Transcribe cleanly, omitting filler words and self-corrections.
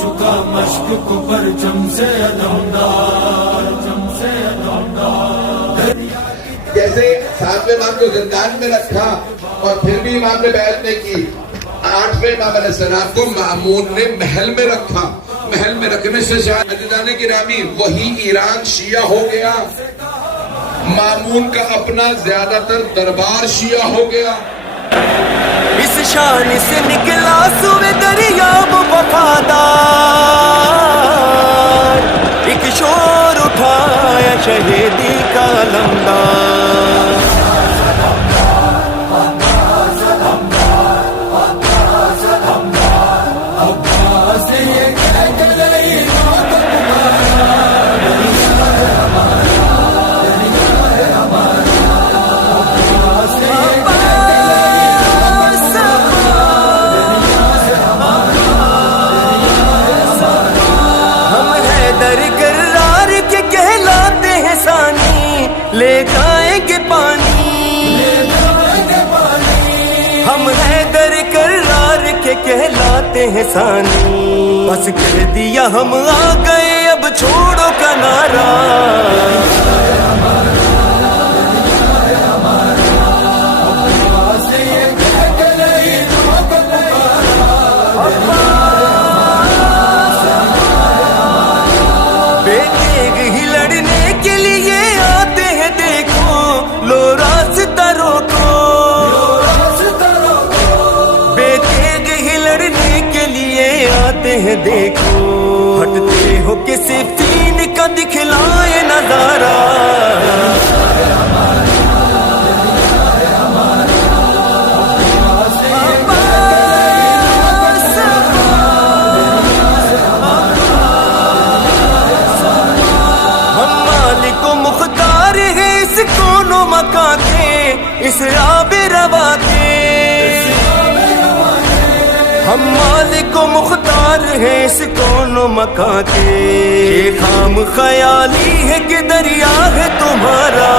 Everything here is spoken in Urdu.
چکا مشق کو پرچم سے علمدار، جیسے 7ویں امام کو زندان میں رکھا اور پھر بھی امام نے بیعت نہیں کی، 8ویں امام علیہ السلام کو مامون نے محل میں رکھا. محل میں رکھنے سے شاید عزیزان گرامی وہی ایران شیعہ ہو گیا، مامون کا اپنا زیادہ تر دربار شیعہ ہو گیا. اس شان سے نکلا سوئے دریاب وفادار، ایک شور اٹھایا شہیدی کا علمدار. لے جائیں گے پانی، ہم حیدر کرار کے کہلاتے ہیں ثانی. بس کہہ دیا ہم آ گئے اب چھوڑو کنارا. دیکھو ہٹتے ہو کسی فین کا دکھلائے نظارہ. ہم مالک و مختار ہیں اس کون و مکان کے، اس آب روا کے. ہم مالک و مختار ہیں اس کون و مکان کے، یہ خام خیالی ہے کہ دریا ہے تمہارا.